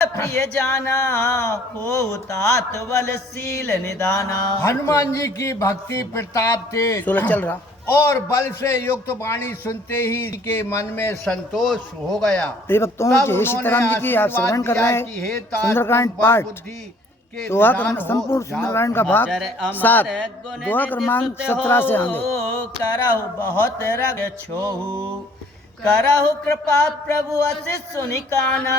प्रिय जाना हो तात बलशील निदाना। हनुमान जी की भक्ति प्रताप तेज चल रहा और बल से युक्त वाणी सुनते ही के मन में संतोष हो गया। प्रिय भक्तों, तब जय उन्होंने सीताराम जी की आप आशीर्वाद श्रवण कर दिया रहे हैं कि हे तात, सुंदरकांड तुम बल पाठ बुद्धि के दोहा निदान क्रम हो संपूर्ण जाओ। सुंदरकांड का भाग अजर अमर 7 गुण दोहा निधि क्रमांक सुत 17 से हो, आगे। करहु बहुत रग छोहु, करहु कृपा प्रभु असित सुनि काना,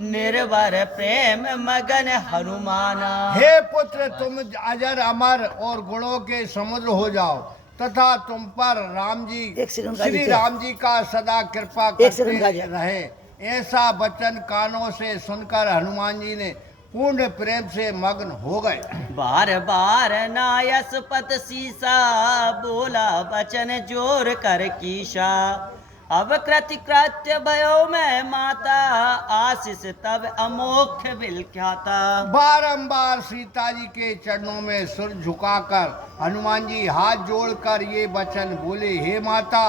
निर्भर प्रेम मगन हनुमाना। हे पुत्र, तुम अजर अमर और गुणों के समुद्र हो जाओ तथा तुम पर राम जी एक सेकंड का श्री लीजिए। राम जी का सदा कृपा एक सेकंड का करते लीजिए। रहे। ऐसा वचन कानों से सुनकर हनुमान जी ने पूर्ण प्रेम से मग्न हो गए। बार बार नायस पत सीसा, बोला वचन जोर कर कीशा, अब कृति कृत्य भयो मैं माता, आशीष तब अमोक्ष विख्याता। बारंबार सीता जी के चरणों में सिर झुकाकर हनुमान जी हाथ जोड़कर ये वचन बोले, हे माता,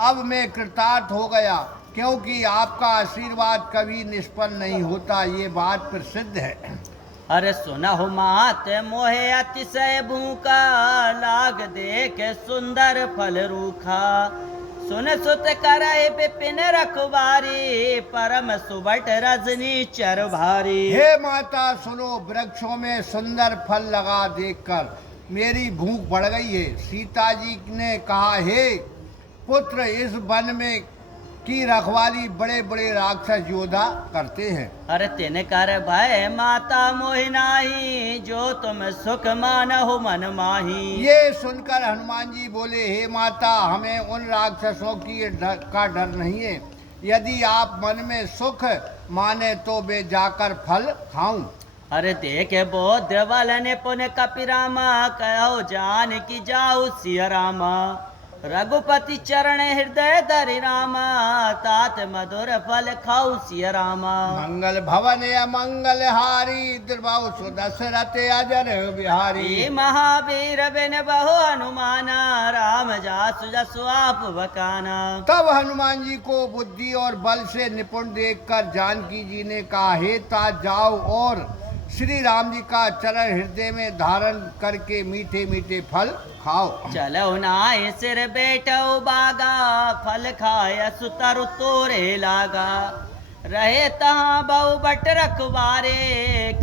अब मैं कृतार्थ हो गया, क्योंकि आपका आशीर्वाद कभी निष्फल नहीं होता, ये बात प्रसिद्ध है। अरे सुनहु मात मोहे अतिशय भूखा, लाग देख सुंदर फल रूखा, सुन सुत करय विपिन रखवारी, परम सुबट रजनी चर भारी। हे माता सुनो, वृक्षों में सुंदर फल लगा देखकर मेरी भूख बढ़ गई है। सीता जी ने कहा, हे पुत्र, इस वन में की रखवाली बड़े बड़े राक्षस योद्धा करते हैं। अरे तिन कर भय माता मोहि नाही, जो तुम सुख मानहु मन माही। ये सुनकर हनुमान जी बोले, हे माता, हमें उन राक्षसों की का डर नहीं है। यदि आप मन में सुख माने तो मैं जाकर फल खाऊं। अरे देखे बोध बल निपुण कपिरामा, कहो जान की जाऊ सिया रामा, रघुपति चरण हृदय धरि रामा, तात मधुर फल खाऊ सिया रामा। मंगल भवन अमंगल हारी, द्रबाहु सुदशरथ अजर बिहारी। ये महावीर बिन बहु हनुमाना, राम जासु जसु आप बकाना। तब हनुमान जी को बुद्धि और बल से निपुण देखकर जानकी जी ने कहा, हे तात, जाओ और श्री राम जी का चरण हृदय में धारण करके मीठे मीठे फल खाओ। चलो नाय सिर बैठो बागा, फल खाय सुतरु तोरे लागा, रहे तहाँ बहु बट रखवारे,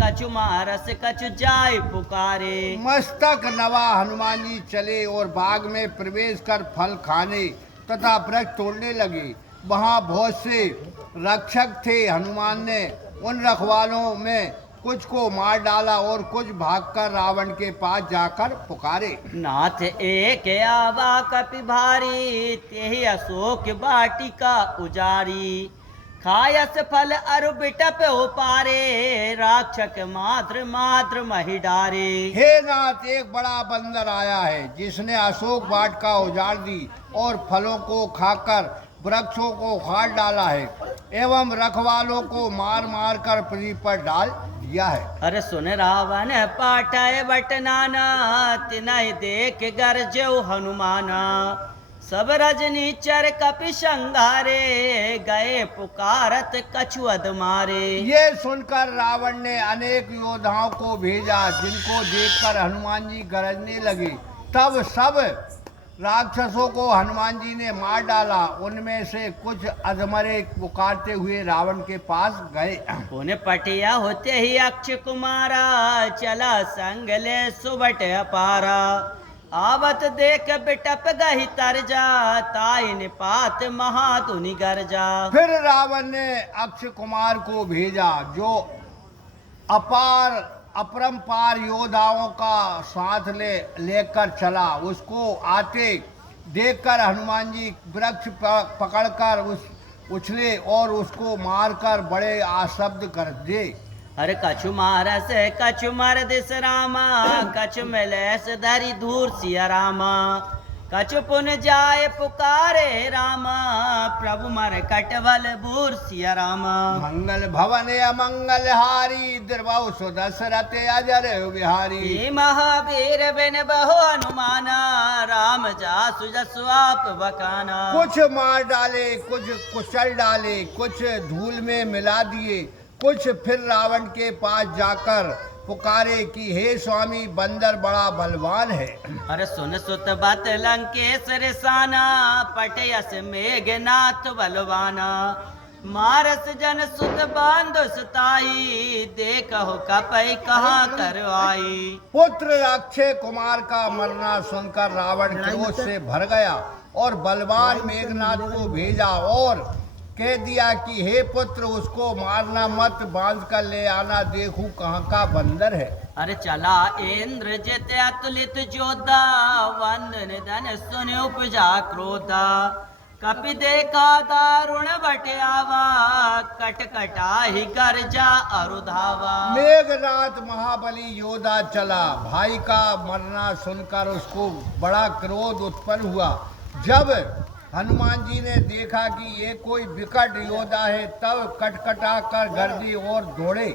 कछु मारस कछु जाय पुकारे। मस्तक नवा हनुमान जी चले और बाग में प्रवेश कर फल खाने तथा वृक्ष तोड़ने लगे। वहाँ बहुत से रक्षक थे। हनुमान ने उन रखवालों में कुछ को मार डाला और कुछ भागकर रावण के पास जाकर पुकारे। नाथ एक आवा कपि भारी, तेहि अशोक वाटिका उजारी, खायस फल अरु बिटप हो पारे, राक्षक मात्र मात्र मही डारे। हे नाथ, एक बड़ा बंदर आया है जिसने अशोक वाटिका उजाड़ दी और फलों को खाकर वृक्षों को उखाड़ डाला है एवं रखवालों को मार मार कर पृथ्वी पर डाल दिया है। अरे सुन रावण पाठय बटनाना, तिनहि देख गरजौ हनुमाना, सब रजनी चर कपि संघारे, गए पुकारत कछु अध मारे। ये सुनकर रावण ने अनेक योद्धाओं को भेजा, जिनको देखकर हनुमान जी गरजने लगे। तब सब राक्षसों को हनुमान जी ने मार डाला। उनमें से कुछ अधमरे पुकारते हुए रावण के पास गए। पुन पटिया होते ही अक्षय कुमारा, चला संग ले सुबट अपारा, आवत देख बिटप गही तरजा, ताई निपात महाधुनि गरजा। फिर रावण ने अक्षय कुमार को भेजा, जो अपरंपार योद्धाओं का साथ लेकर चला। उसको आते देखकर हनुमान जी वृक्ष पकड़कर उछले और उसको मारकर बड़े आशब्द कर दे। अरे कछु मारस कछु मर दिस रामा, कछु मिलैस धरि धूर सिया रामा, कछु पुन जाय पुकारे रामा, प्रभु मर कटवल बूर सिया रामा। मंगल भवन अमंगल हारी, द्रबाहु सुदशरथ अजर बिहारी। ये महावीर बिन बहु हनुमाना, राम जासु जसु आप बकाना। कुछ मार डाले, कुछ कुचल डाले, कुछ धूल में मिला दिए, कुछ फिर रावण के पास जाकर पुकारे कि हे स्वामी, बंदर बड़ा बलवान है। अरे सुन सुत बत लंकेश रिसाना, पटयस मेघनाथ बलवाना। मारस जन सुत बांध सुताई, देखो कपई कहाँ करवाई। पुत्र अक्षय कुमार का मरना सुनकर रावण क्रोध से भर गया और बलवान मेघनाथ को भेजा और कह दिया कि हे पुत्र, उसको मारना मत, बांध कर ले आना, देखूं कहाँ का बंदर है। अरे चला इंद्र जित अतुलित जोधा, वंदन धन सुन उपजा क्रोधा। कपि देखा दारुण बट आवा, कट कटाही गर्जा अरुधावा। मेघनाथ महाबली योद्धा चला, भाई का मरना सुनकर उसको बड़ा क्रोध उत्पन्न हुआ। जब हनुमान जी ने देखा कि ये कोई विकट योद्धा है, तब कटकटा कर गर्जी और दौड़े।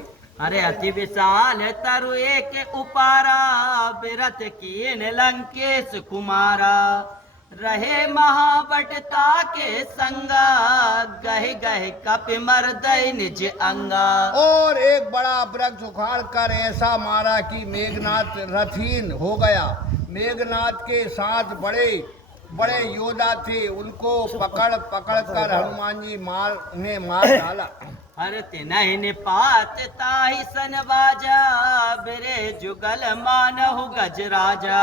अरे अति विशाल तरु एक उपारा, बिरत कीन लंकेश कुमारा। रहे महाबटता के संगा, गहे गहे कपि मर्दय निज अंगा। और एक बड़ा वृक्ष उखाड़ कर ऐसा मारा कि मेघनाथ रथहीन हो गया। मेघनाथ के साथ बड़े बड़े योद्धा थे, उनको पकड़ कर हनुमान जी मार डाला। हर तिनहि निपात ताहि सन बाजा, बिरे जुगल मानहु गजराजा।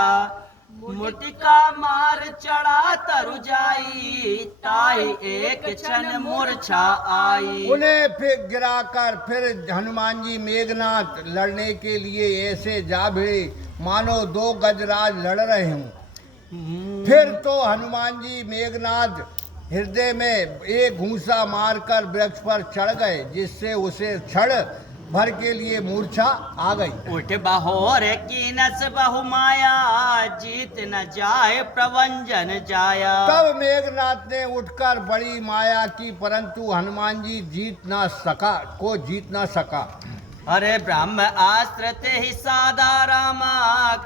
मुटिका मार चढ़ा तरु जाई, ताहि एक क्षण मूर्छा आई। उन्हें फिर गिराकर फिर हनुमान जी मेघनाथ लड़ने के लिए ऐसे जा भिड़े मानो दो गजराज लड़ रहे हों। फिर तो हनुमान जी मेघनाथ हृदय में एक घूंसा मारकर वृक्ष पर चढ़ गए, जिससे उसे क्षण भर के लिए मूर्छा आ गई। उठ बहोर की नस बहु माया, जीत न जाए प्रवंजन जाया। तब मेघनाथ ने उठकर बड़ी माया की, परंतु हनुमान जी जीत ना सका। अरे ब्रह्म आस्त्र ते ही साधा रामा,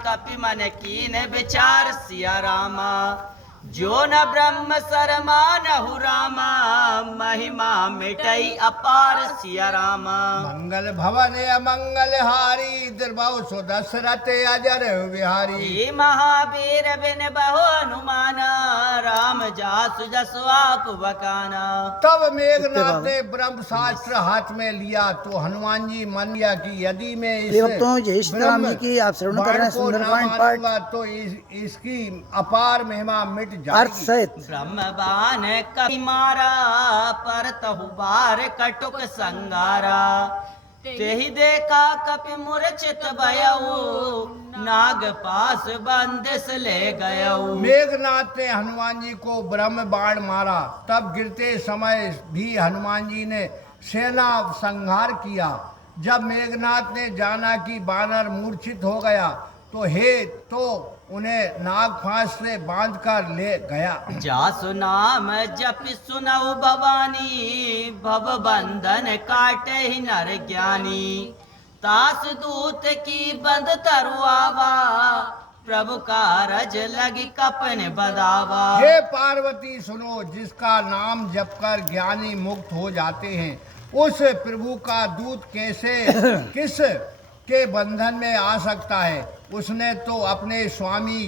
कपि मन कीन विचार सिया रामा। जो न ब्रह्म सरमानहु रामा, महिमा मिटई अपार सिया रामा। मंगल भवन अमंगल हारी, द्रवहु सुदशरथ अजर विहारी। ये महावीर बिन बहु हनुमाना, राम जासु जसु आप बकाना। तब मेघनाथ ने ब्रह्म शास्त्र हाथ में लिया तो हनुमान जी मन लिया कि यदि मैं इस जय श्री राम जी की आप श्रवण कर रहे हैं सुंदरकांड पाठ, तो इसकी अपार महिमा मिट अर्थ सहित। ब्रह्म बाण कपि मारा, पर तहु बार कटुक संगारा। तेहि देखा कपि मूर्छित भयउ, नाग पास बंदिश ले गयउ। मेघनाथ ने हनुमान जी को ब्रह्म बाण मारा, तब गिरते समय भी हनुमान जी ने सेना संहार किया। जब मेघनाथ ने जाना कि बानर मूर्छित हो गया, तो उन्हें नाग फांस से बांध कर ले गया। जासु नाम जप सुनऊ भवानी, भव बंधन काटे ही नर ज्ञानी। तास दूत की बंद तरुआवा, प्रभु कारज लगी कपन बदावा। हे पार्वती सुनो, जिसका नाम जपकर ज्ञानी मुक्त हो जाते हैं, उस प्रभु का दूत किस के बंधन में आ सकता है। उसने तो अपने स्वामी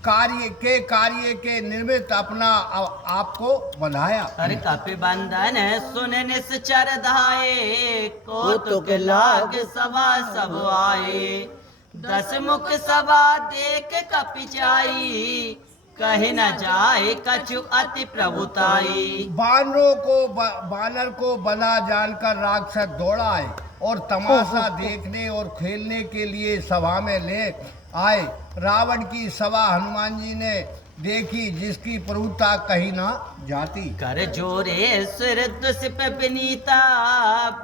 कार्य के निर्मित अपना आपको बंधाया। हर कपि बंधन सुन निश्चर धाये, कौतुक लाग सभा सब आए। 10 मुख सभा देख कपि जाई, कहीं न जाए कछु अति प्रभुताई। बानर को बना जानकर राक्षस दौड़ा आए और तमाशा देखने और खेलने के लिए सभा में ले आए। रावण की सभा हनुमान जी ने देखी, जिसकी प्रभुता कहीं ना जाती। कर जोरे सिर दुष्प विनीता,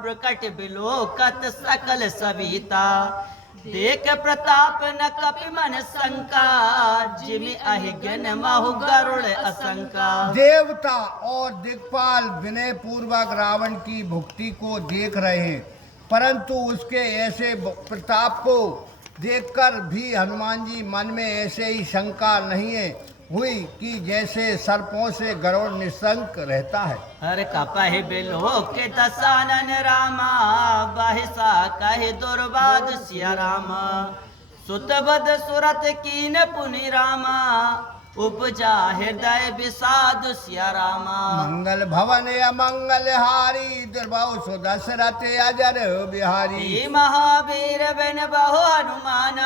प्रकट बिलोकत सकल सविता। देख प्रताप न कपि मन शंका, जिमि अहिगन महु गरुड़ असंका। देवता और दिक्पाल विनय पूर्वक रावण की भुक्ति को देख रहे हैं, परंतु उसके ऐसे प्रताप को देखकर भी हनुमान जी मन में ऐसे ही शंका नहीं है। हुई कि जैसे सर्पों से गरुड़ निशंक रहता है। हर कपहि बिलो के दसानन रामा बहिसा कहि दुर्वाद सिया रामा सुतबद सुरत कीन पुनि रामा उपजा हृदय विषाद सिया रामा मंगल भवन अमंगल हारी दुर्बहु सुदशरथ अजर बिहारी हे महावीर बिन बहु हनुमान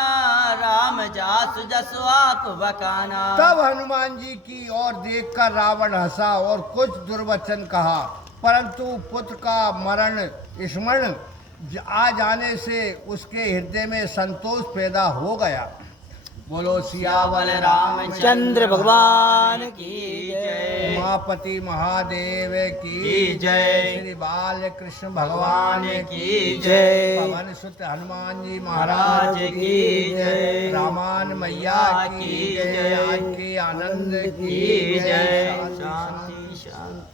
राम जासु जसु आप बकाना। तब हनुमान जी की ओर देखकर रावण हंसा और कुछ दुर्वचन कहा, परंतु पुत्र का मरण स्मरण आ जाने से उसके हृदय में संतोष पैदा हो गया। बोलो सियावर रामचंद्र भगवान की जय। उमापति महादेव की जय। श्री बाल कृष्ण भगवान की जय। पवन सुत हनुमान जी महाराज की जय। रामान मैया की जय। आज के आनंद की जय। शांति शांति।